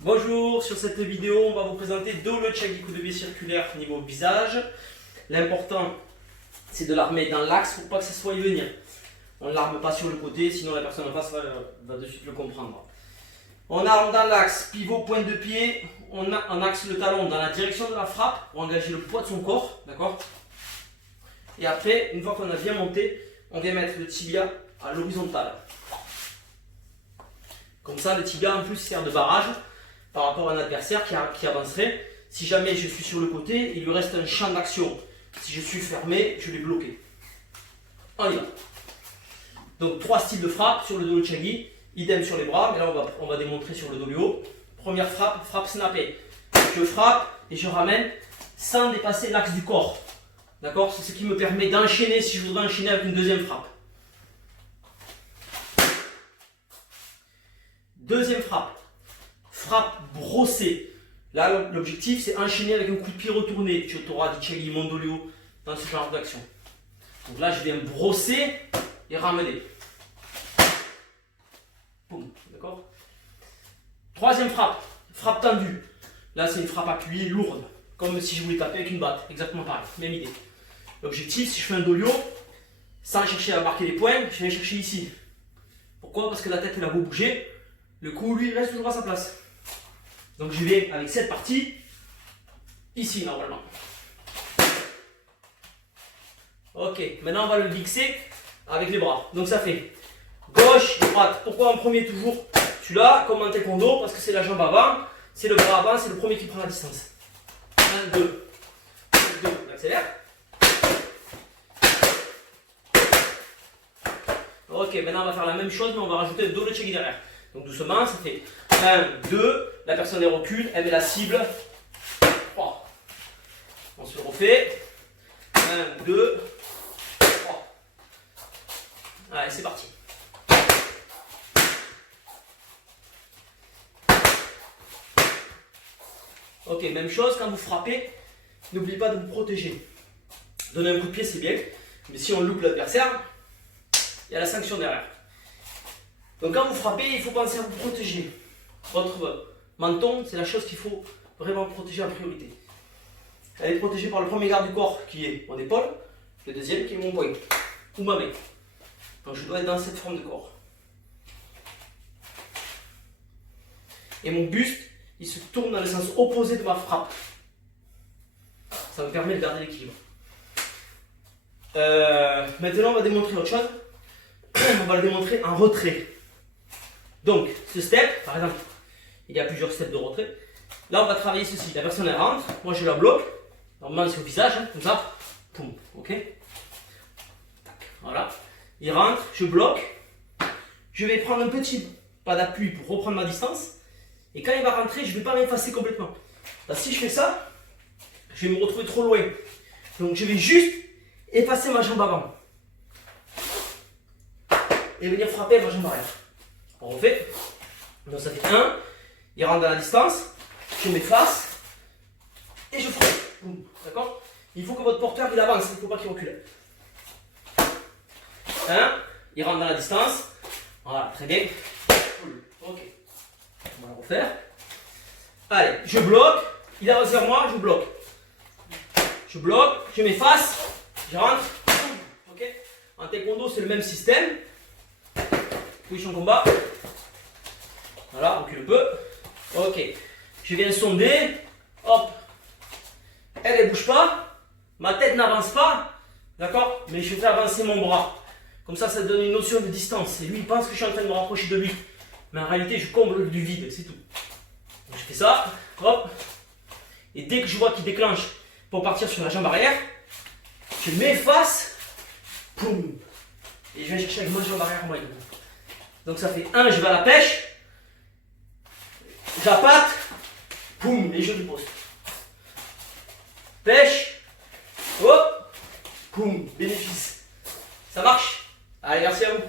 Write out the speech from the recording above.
Bonjour, sur cette vidéo, on va vous présenter double chagi coup de pied circulaire niveau visage. L'important, c'est de l'armer dans l'axe pour pas que ça soit y venir. On ne l'arme pas sur le côté, sinon la personne en face va de suite le comprendre. On arme dans l'axe, pivot, pointe de pied. On axe le talon dans la direction de la frappe pour engager le poids de son corps, d'accord? Et après, une fois qu'on a bien monté, on vient mettre le tibia à l'horizontale. Comme ça, le tibia en plus sert de barrage par rapport à un adversaire qui avancerait. Si jamais je suis sur le côté, il lui reste un champ d'action. Si je suis fermé, je vais bloquer. On y va. Donc 3 styles de frappe sur le dos chagi, idem sur les bras, mais là on va démontrer sur le dos haut. Première frappe, frappe snappée. Je frappe et je ramène sans dépasser l'axe du corps. D'accord? C'est ce qui me permet d'enchaîner si je voudrais enchaîner avec une deuxième frappe. Deuxième frappe, frappe brossée. Là, l'objectif, c'est enchaîner avec un coup de pied retourné. Chiotora, Dichagi, Mondolio, dans ce genre d'action. Donc là, je viens brosser et ramener. Boum, d'accord? Troisième frappe, frappe tendue. Là, c'est une frappe appuyée lourde, comme si je voulais taper avec une batte. Exactement pareil, même idée. L'objectif, si je fais un dolio, sans chercher à marquer les points, je viens chercher ici. Pourquoi? Parce que la tête, elle a beau bouger. Le coup, lui, reste toujours à sa place. Donc je vais avec cette partie, ici normalement. Ok, maintenant on va le mixer avec les bras. Donc ça fait gauche, droite. Pourquoi en premier toujours celui-là, comme en taekwondo? Parce que c'est la jambe avant, c'est le bras avant, c'est le premier qui prend la distance. 1, 2, 2, on accélère. Ok, maintenant on va faire la même chose, mais on va rajouter le double chagi derrière. Donc doucement, ça fait 1, 2, la personne elle recule, elle met la cible, 3. On se refait, 1, 2, 3. Allez, c'est parti. Ok, même chose, quand vous frappez, n'oubliez pas de vous protéger. Donner un coup de pied, c'est bien, mais si on loupe l'adversaire, il y a la sanction derrière. Donc quand vous frappez, il faut penser à vous protéger. Votre menton, c'est la chose qu'il faut vraiment protéger en priorité. Elle est protégée par le premier garde du corps qui est mon épaule, le deuxième qui est mon poing, ou ma main. Donc je dois être dans cette forme de corps. Et mon buste, il se tourne dans le sens opposé de ma frappe. Ça me permet de garder l'équilibre. Maintenant, on va démontrer autre chose. On va le démontrer en retrait. Donc, ce step, par exemple, il y a plusieurs steps de retrait. Là, on va travailler ceci. La personne, elle rentre. Moi, je la bloque. Normalement, c'est au visage, hein, comme ça. Poum, ok. Tac, voilà. Il rentre, je bloque. Je vais prendre un petit pas d'appui pour reprendre ma distance. Et quand il va rentrer, je ne vais pas m'effacer complètement. Parce que si je fais ça, je vais me retrouver trop loin. Donc, je vais juste effacer ma jambe avant. Et venir frapper avec ma jambe arrière. On refait. Donc ça fait 1, il rentre dans la distance, je m'efface et je frappe. D'accord? Il faut que votre porteur il avance, il ne faut pas qu'il recule. 1, il rentre dans la distance. Voilà, très bien. Ok. On va le refaire. Allez, je bloque, il avance vers moi, je bloque. Je bloque, je m'efface, je rentre. Ok? En taekwondo, c'est le même système. Position combat. Voilà, recule un peu. Ok. Je viens sonder. Hop. Elle ne bouge pas. Ma tête n'avance pas. D'accord? Mais je fais avancer mon bras. Comme ça donne une notion de distance. Et lui, il pense que je suis en train de me rapprocher de lui. Mais en réalité, je comble du vide. C'est tout. Donc, je fais ça. Hop. Et dès que je vois qu'il déclenche pour partir sur la jambe arrière, je m'efface. Poum. Et je viens chercher avec ma jambe arrière moyenne. Donc ça fait 1, je vais à la pêche, j'appâte, boum, et je repose. Pêche, hop, boum, bénéfice. Ça marche? Allez, merci à vous.